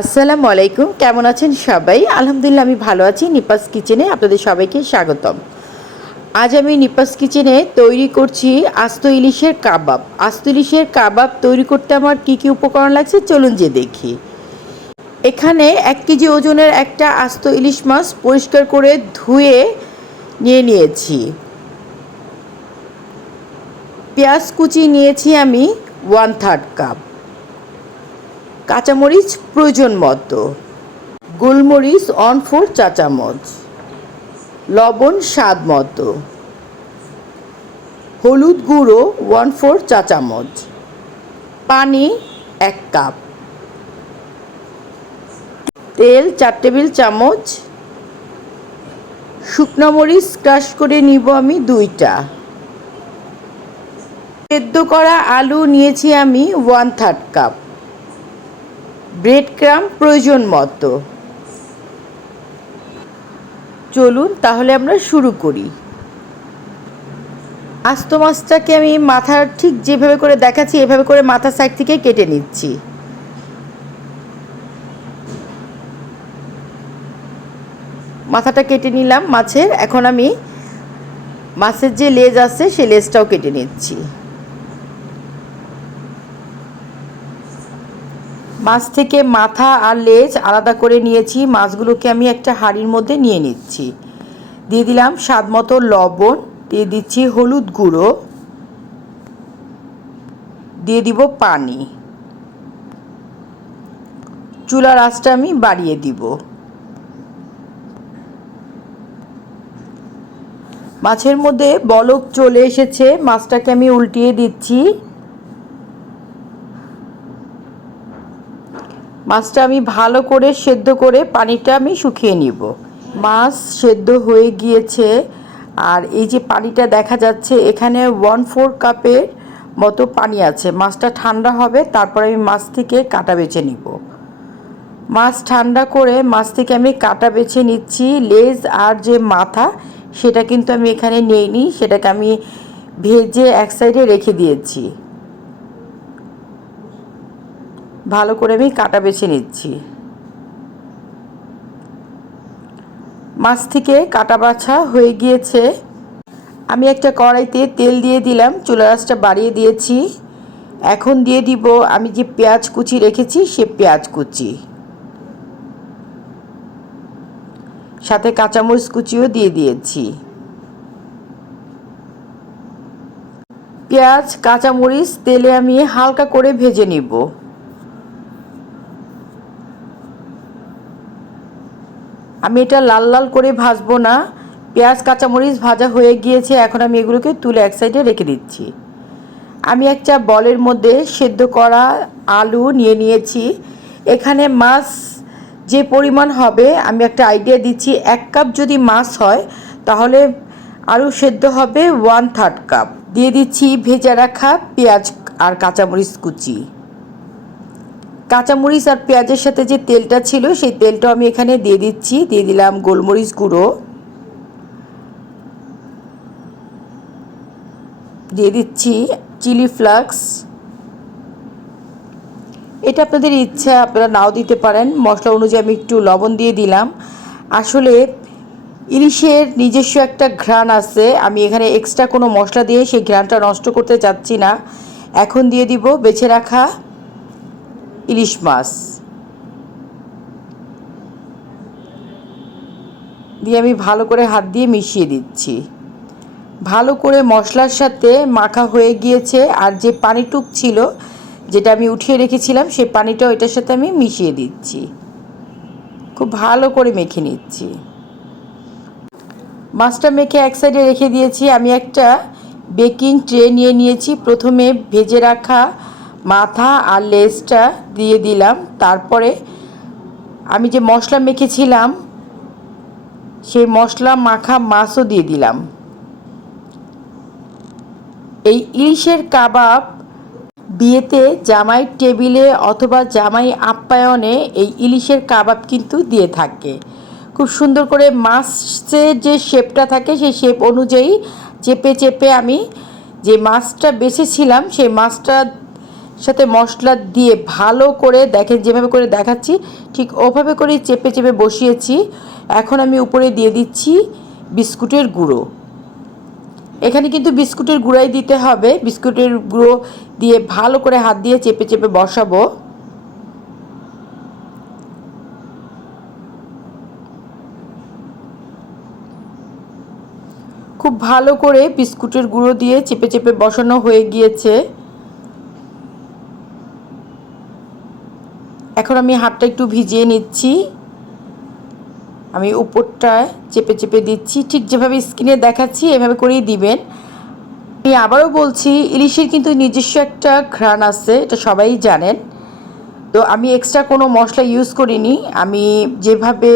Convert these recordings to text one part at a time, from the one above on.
আসসালামু আলাইকুম, কেমন আছেন সবাই? আলহামদুলিল্লাহ আমি ভালো আছি। নিপাস কিচেনে আপনাদের সবাইকে স্বাগতম। আজ আমি নিপাস কিচেনে তৈরি করছি আস্ত ইলিশের কাবাব। আস্ত ইলিশের কাবাব তৈরি করতে আমার কি কি উপকরণ লাগছে চলুন যে দেখি। এখানে 1 কেজি ওজনের একটা আস্ত ইলিশ মাছ পরিষ্কার করে ধুয়ে নিয়ে নিয়েছি। পেঁয়াজ কুচি নিয়েছি আমি 1/3 কাপ। কাঁচামরিচ প্রয়োজন মতো, গোলমরিচ 1/4 চা চামচ, লবণ স্বাদ মতো, হলুদ গুঁড়ো 1/4 চা চামচ, পানি 1 কাপ, তেল 4 টেবিল চামচ, শুকনো মরিচ ক্রাশ করে নিব আমি 2টা, সেদ্ধ করা আলু নিয়েছি আমি 1/3 কাপ, ব্রেড ক্রাম্ব প্রয়োজন মতো। চলুন তাহলে আমরা শুরু করি। আস্ত মাছটাকে আমি মাথার ঠিক যেভাবে করে দেখাচ্ছি এভাবে করে মাথার সাইড থেকে কেটে নিচ্ছি। মাথাটা কেটে নিলাম মাছের। এখন আমি মাছের যে লেজ আছে সেই লেজটাও কেটে নিচ্ছি। মাছ থেকে মাথা আর লেজ আলাদা করে নিয়েছি। মাছগুলোকে আমি একটা হাঁড়ির মধ্যে নিয়ে নিচ্ছি। দিয়ে দিলাম স্বাদ মতো লবণ, দিয়ে দিচ্ছি হলুদ গুঁড়ো, দিয়ে দিব পানি। চুলার আঁচটা আমি বাড়িয়ে দিব। মাছের মধ্যে বলক চলে এসেছে, মাছটাকে আমি উল্টিয়ে দিচ্ছি। মাছটা আমি ভালো করে সেদ্ধ করে পানিটা আমি শুকিয়ে নিব। মাছ সেদ্ধ হয়ে গিয়েছে আর এই যে পানিটা দেখা যাচ্ছে এখানে 1/4 কাপের মতো পানি আছে। মাছটা ঠান্ডা হবে তারপর আমি মাছ থেকে কাঁটা বেছে নিব। মাছ ঠান্ডা করে মাছ থেকে আমি কাঁটা বেছে নিচ্ছি। লেজ আর যে মাথা সেটা কিন্তু আমি এখানে নেইনি, সেটাকে আমি ভেজে এক সাইডে রেখে দিয়েছি। ভালো করে আমি কাঁটা বেছে নিচ্ছি। মাছ থেকে কাটা বাছা হয়ে গিয়েছে। আমি একটা কড়াইতে তেল দিয়ে দিলাম, চুলার আঁচটা বাড়িয়ে দিয়েছি। এখন দিয়ে দিব আমি যে পেঁয়াজ কুচি রেখেছি সে পেঁয়াজ কুচি, সাথে কাঁচামরিচ কুচিও দিয়ে দিয়েছি। পেঁয়াজ কাঁচামরিচ তেলে আমি হালকা করে ভেজে নিব। আমি এটা লাল লাল করে ভাজবো না। পেঁয়াজ কাঁচামরিচ ভাজা হয়ে গিয়েছে, এখন আমি এগুলোকে তুলে এক সাইডে রেখে দিচ্ছি। আমি একটা বলের মধ্যে সেদ্ধ করা আলু নিয়ে নিয়েছি। এখানে মাছ যে পরিমাণ হবে আমি একটা আইডিয়া দিচ্ছি, 1 কাপ যদি মাছ হয় তাহলে আলু সেদ্ধ হবে 1/3 কাপ। দিয়ে দিচ্ছি ভেজে রাখা পেঁয়াজ আর কাঁচামরিচ কুচি। কাঁচামরিচ আর পেঁয়াজের সাথে যে তেলটা ছিল সেই তেলটাও আমি এখানে দিয়ে দিচ্ছি। দিয়ে দিলাম গোলমরিচ গুঁড়ো, দিয়ে দিচ্ছি চিলি ফ্লেক্স। এটা আপনাদের ইচ্ছা, আপনারা নাও দিতে পারেন। মশলা অনুযায়ী আমি একটু লবণ দিয়ে দিলাম। আসলে ইলিশের নিজস্ব একটা ঘ্রাণ আছে, আমি এখানে এক্সট্রা কোনো মশলা দিয়ে সেই ঘ্রাণটা নষ্ট করতে চাচ্ছি না। এখন দিয়ে দিব বেছে রাখা ইলিশ মাছ, দিয়ে আমি ভালো করে হাত দিয়ে মিশিয়ে দিচ্ছি। ভালো করে মশলার সাথে মাখা হয়ে গিয়েছে। আর যে পানিটুক ছিল যেটা আমি উঠিয়ে রেখেছিলাম সেই পানিটাও এটার সাথে আমি মিশিয়ে দিচ্ছি। খুব ভালো করে মেখে নিচ্ছি। মাছটা মেখে এক সাইডে রেখে দিয়েছি। আমি একটা বেকিং ট্রে নিয়ে নিয়েছি। প্রথমে ভেজে রাখা মাথা আর লেজটা দিয়ে দিলাম। তারপরে আমি যে মশলা মেখেছিলাম সেই মশলা মাখা মাছও দিয়ে দিলাম। এই ইলিশের কাবাব বিয়েতে জামাই টেবিলে অথবা জামাই আপ্যায়নে এই ইলিশের কাবাব কিন্তু দিয়ে থাকে। খুব সুন্দর করে মাছের যে শেপটা থাকে সেই শেপ অনুযায়ী চেপে চেপে আমি যে মাছটা বেছেছিলাম সেই মাছটা সাথে মশলা দিয়ে ভালো করে দেখেন যেভাবে করে দেখাচ্ছি ঠিক ওভাবে করে চেপে চেপে বসিয়েছি। এখন আমি উপরে দিয়ে দিচ্ছি বিস্কুটের গুঁড়ো। এখানে কিন্তু বিস্কুটের গুঁড়াই দিতে হবে। বিস্কুটের গুঁড়ো দিয়ে ভালো করে হাত দিয়ে চেপে চেপে বসাবো। খুব ভালো করে বিস্কুটের গুঁড়ো দিয়ে চেপে চেপে বসানো হয়ে গিয়েছে। এখন আমি হাতটা একটু ভিজিয়ে নিচ্ছি। আমি উপরটায় চেপে চেপে দিচ্ছি, ঠিক যেভাবে স্ক্রিনে দেখাচ্ছি এভাবে করেই দিবেন। আমি আবারও বলছি, ইলিশের কিন্তু নিজস্ব একটা ঘ্রাণ আছে, এটা সবাই জানেন। তো আমি এক্সট্রা কোনো মশলা ইউজ করিনি। আমি যেভাবে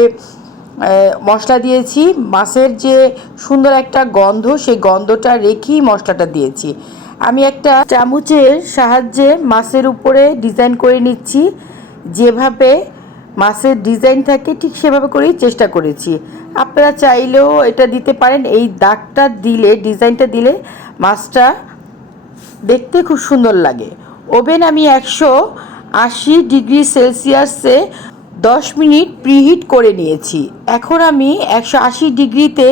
মশলা দিয়েছি, মাছের যে সুন্দর একটা গন্ধ, সেই গন্ধটা রেখেই মশলাটা দিয়েছি। আমি একটা চামচের সাহায্যে মাছের উপরে ডিজাইন করে নিচ্ছি। যেভাবে মাছের ডিজাইন থাকে ঠিক সেভাবে করেই চেষ্টা করেছি। আপনারা চাইলেও এটা দিতে পারেন। এই দাগটা দিলে, ডিজাইনটা দিলে মাছটা দেখতে খুব সুন্দর লাগে। ওভেন আমি 180 ডিগ্রি সেলসিয়াসে 10 মিনিট প্রিহিট করে নিয়েছি। এখন আমি 180 ডিগ্রিতে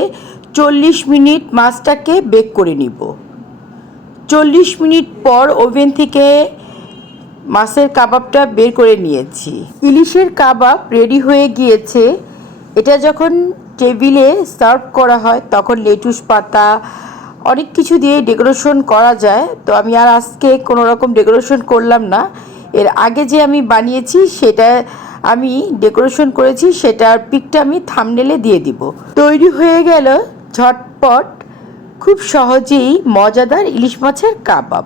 40 মিনিট মাছটাকে বেক করে নিব। 40 মিনিট পর ওভেন থেকে মাছের কাবাবটা বের করে নিয়েছি। ইলিশের কাবাব রেডি হয়ে গিয়েছে। এটা যখন টেবিলে সার্ভ করা হয় তখন লেটুস পাতা অনেক কিছু দিয়ে ডেকোরেশন করা যায়। তো আমি আর আজকে কোনো রকম ডেকোরেশন করলাম না। এর আগে যে আমি বানিয়েছি সেটা আমি ডেকোরেশন করেছি, সেটার পিকটা আমি থাম্বনেলে দিয়ে দিব। তৈরি হয়ে গেল ঝটপট খুব সহজেই মজাদার ইলিশ মাছের কাবাব।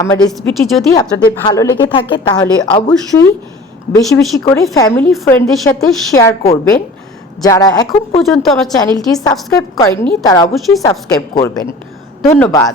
আমার রেসিপিটি যদি আপনাদের ভালো লেগে থাকে তাহলে অবশ্যই বেশি বেশি করে ফ্যামিলি ফ্রেন্ডদের সাথে শেয়ার করবেন। যারা এখন পর্যন্ত আমার চ্যানেলটি সাবস্ক্রাইব করেননি তারা অবশ্যই সাবস্ক্রাইব করবেন। ধন্যবাদ।